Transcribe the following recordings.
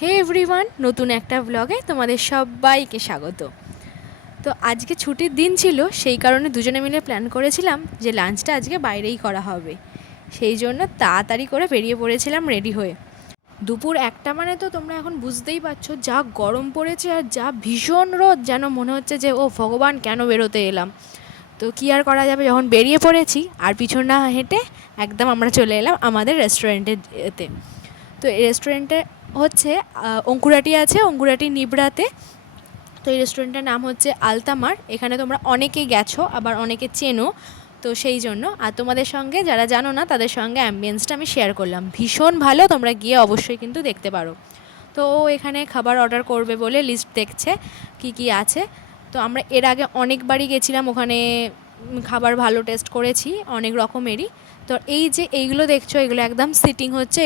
হে everyone, নতুন একটা ব্লগে তোমাদের সবাইকে স্বাগত। তো আজকে ছুটির দিন ছিল, সেই কারণে দুজনে মিলে প্ল্যান করেছিলাম যে লাঞ্চটা আজকে বাইরেই করা হবে। সেই জন্য তাড়াতাড়ি করে বেরিয়ে পড়েছিলাম রেডি হয়ে। দুপুর একটা মানে তো তোমরা এখন বুঝতেই পারছো যা গরম পড়েছে আর যা ভীষণ রোদ, যেন মনে হচ্ছে যে ও ভগবান কেন বেরোতে এলাম। তো কী আর করা যাবে, যখন বেরিয়ে পড়েছি আর পিছন না হেঁটে একদম আমরা চলে এলাম আমাদের রেস্টুরেন্টের এতে। তো এই রেস্টুরেন্টে হচ্ছে অঙ্কুরাটি আছে, অঙ্কুরাটি নিবড়াতে। তো এই রেস্টুরেন্টের নাম হচ্ছে আলতামার। এখানে তোমরা অনেকেই গেছো, আবার অনেকে চেনো। তো সেই জন্য আর তোমাদের সঙ্গে যারা জানো না তাদের সঙ্গে অ্যাম্বিয়েন্সটা আমি শেয়ার করলাম। ভীষণ ভালো, তোমরা গিয়ে অবশ্যই কিন্তু দেখতে পারো। তো ও এখানে খাবার অর্ডার করবে বলে লিস্ট দেখছে কি কি আছে। তো আমরা এর আগে অনেকবারই গেছিলাম ওখানে, খাবার ভালো টেস্ট করেছি অনেক রকমেরই। তো এই যে এইগুলো দেখছো, এগুলো একদম সিটিং হচ্ছে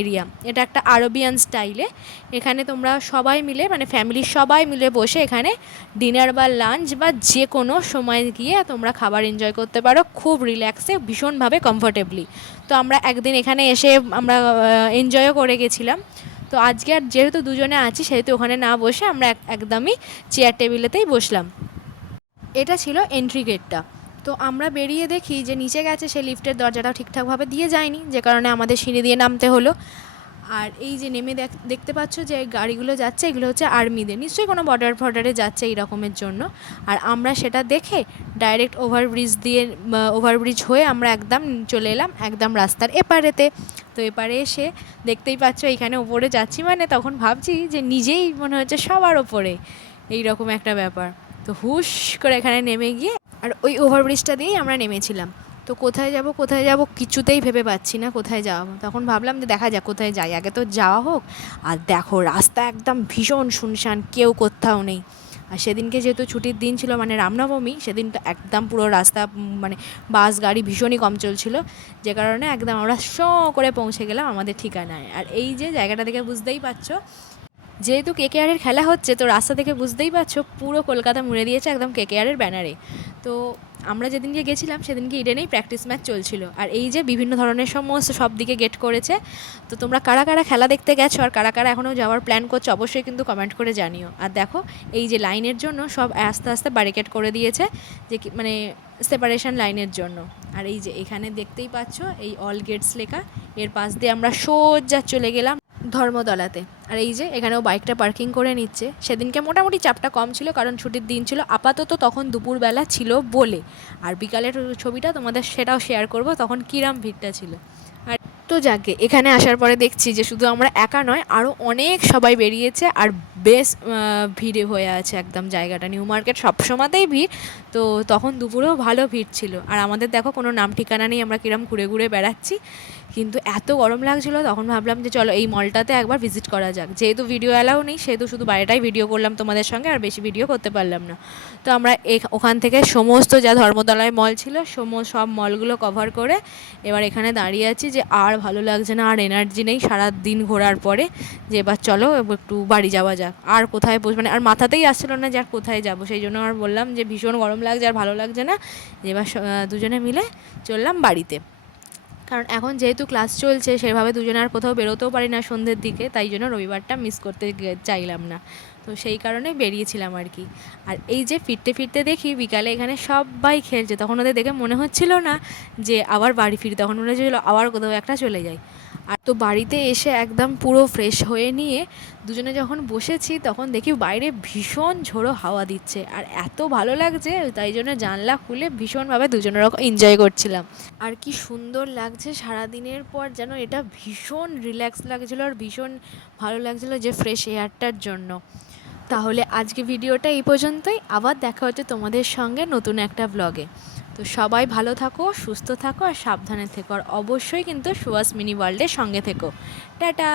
এরিয়া। এটা একটা আরবিয়ান স্টাইলে। এখানে তোমরা সবাই মিলে মানে ফ্যামিলির সবাই মিলে বসে এখানে ডিনার বা লাঞ্চ বা যে কোনো সময় গিয়ে তোমরা খাবার এনজয় করতে পারো খুব রিল্যাক্সে, ভীষণভাবে কমফোর্টেবলি। তো আমরা একদিন এখানে এসে আমরা এনজয়ও করে গেছিলাম। তো আজকে আর যেহেতু দুজনে আছি সেহেতু ওখানে না বসে আমরা একদমই চেয়ার টেবিলেতেই বসলাম। এটা ছিল এন্ট্রি গেটটা। তো আমরা বেরিয়ে দেখি যে নিচে গেছে, সে লিফটের দরজাটাও ঠিকঠাকভাবে দিয়ে যায়নি, যে কারণে আমাদের সিঁড়ি দিয়ে নামতে হলো। আর এই যে নেমে দেখতে পাচ্ছ যে গাড়িগুলো যাচ্ছে, এগুলো হচ্ছে আর্মিদের, নিশ্চয়ই কোনো বর্ডার ফর্ডারে যাচ্ছে এই রকমের জন্য। আর আমরা সেটা দেখে ডাইরেক্ট ওভারব্রিজ হয়ে আমরা একদম চলে এলাম একদম রাস্তার এপারেতে। তো এপারে এসে দেখতেই পাচ্ছ এইখানে ওপরে যাচ্ছি, মানে তখন ভাবছি যে নিজেই মনে হচ্ছে সবার ওপরে, এই রকম একটা ব্যাপার। তো হুশ করে এখানে নেমে গিয়ে আর ওই ওভারব্রিজটা দিয়েই আমরা নেমেছিলাম। তো কোথায় যাব কিছুতেই ভেবে পাচ্ছি না কোথায় যাবো। তখন ভাবলাম যে দেখা যাক কোথায় যাই, আগে তো যাওয়া হোক। আর দেখো রাস্তা একদম ভীষণ শুনশান, কেউ কোথাও নেই। আর সেদিনকে যেহেতু ছুটির দিন ছিল, মানে রামনবমী, সেদিন তো একদম পুরো রাস্তা মানে বাস গাড়ি ভীষণই কম চলছিল, যে কারণে একদম আমরা করে পৌঁছে গেলাম আমাদের ঠিকানায়। আর এই যে জায়গাটা দেখে বুঝতেই পারছো, যেহেতু কেকেআরের খেলা হচ্ছে, তো রাস্তা থেকে বুঝতেই পারছো পুরো কলকাতা মুড়ে দিয়েছে একদম কেকেআরের ব্যানারে। তো আমরা যেদিনকে গেছিলাম সেদিনকে ইডেনেই প্র্যাকটিস ম্যাচ চলছিল। আর এই যে বিভিন্ন ধরনের সমস্ত সব দিকে গেট করেছে। তো তোমরা কারা কারা খেলা দেখতে গেছো আর কারা কারা এখনও যাওয়ার প্ল্যান করছো অবশ্যই কিন্তু কমেন্ট করে জানিও। আর দেখো এই যে লাইনের জন্য সব আস্তে আস্তে ব্যারিকেড করে দিয়েছে, যে মানে সেপারেশন লাইনের জন্য। আর এই যে এখানে দেখতেই পাচ্ছ এই অল গেটস লেখা, এর পাশ দিয়ে আমরা সোজা চলে গেলাম ধর্মতলাতে। আর এই যে এখানেও বাইকটা পার্কিং করে নিচ্ছে। সেদিনকে মোটামুটি চাপটা কম ছিল, কারণ ছুটির দিন ছিল আপাতত, তখন দুপুরবেলা ছিল বলে। আর বিকালের ছবিটা তোমাদের সেটাও শেয়ার করব তখন কিরাম ভিড়টা ছিল। আর তো যাকে এখানে আসার পরে দেখছি যে শুধু আমরা একা নয়, আরও অনেক সবাই বেরিয়েছে। আর বেশ ভিড়ে হয়ে আছে একদম জায়গাটা, নিউ মার্কেট সবসময়তেই ভিড়। তো তখন দুপুরেও ভালো ভিড় ছিল। আর আমাদের দেখো কোনো নাম ঠিকানা নেই, আমরা কিরম ঘুরে ঘুরে বেড়াচ্ছি। কিন্তু এত গরম লাগছিলো, তখন ভাবলাম যে চলো এই মলটাতে একবার ভিজিট করা যাক। যেহেতু ভিডিও অ্যালাউ নেই সেহেতু শুধু বাইরেটাই ভিডিও করলাম তোমাদের সঙ্গে, আর বেশি ভিডিও করতে পারলাম না। তো আমরা ওখান থেকে সমস্ত যা ধর্মতলায় মল ছিল সব মলগুলো কভার করে এবার এখানে দাঁড়িয়ে আছি যে আর ভালো লাগছে না, আর এনার্জি নেই সারা দিন ঘোরার পরে, যে এবার চলো একটু বাড়ি যাওয়া যাক। আর কোথায় মানে আর মাথাতেই আসছিলো না যে আর কোথায় যাবো। সেই জন্য আর বললাম যে ভীষণ গরম লাগছে আর ভালো লাগছে না, এবার দুজনে মিলে চললাম বাড়িতে। কারণ এখন যেহেতু ক্লাস চলছে সেভাবে দুজনে আর কোথাও বেরোতেও পারি না সন্ধ্যের দিকে, তাই জন্য রবিবারটা মিস করতে চাইলাম না। তো সেই কারণে বেরিয়েছিলাম আর কি। আর এই যে ফিরতে ফিরতে দেখি বিকালে এখানে সবাই খেলছে, তখন ওদের দেখে মনে হচ্ছিল না যে আবার বাড়ি ফিরি, তখন মনে হচ্ছিল আবার কোথাও একটা চলে যাই। আর তো বাড়িতে এসে একদম পুরো ফ্রেশ হয়ে নিয়ে দুজনে যখন বসেছি তখন দেখি বাইরে ভীষণ ঝোড়ো হাওয়া দিচ্ছে, আর এত ভালো লাগছে, তাই জন্য জানলা খুলে ভীষণভাবে দুজনের এনজয় করছিলাম। আর কি সুন্দর লাগছে, সারাদিনের পর যেন এটা ভীষণ রিল্যাক্স লাগছিলো আর ভীষণ ভালো লাগছিলো যে ফ্রেশ এয়ারটার জন্য। তাহলে আজকে ভিডিওটা এই পর্যন্তই, আবার দেখা হচ্ছে তোমাদের সঙ্গে নতুন একটা ব্লগে। তো সবাই ভালো থাকো, সুস্থ থাকো আর সাবধানে থেকো, আর অবশ্যই কিন্তু সুভাষ মিনি ওয়ার্ল্ডের সঙ্গে থেকো। টাটা।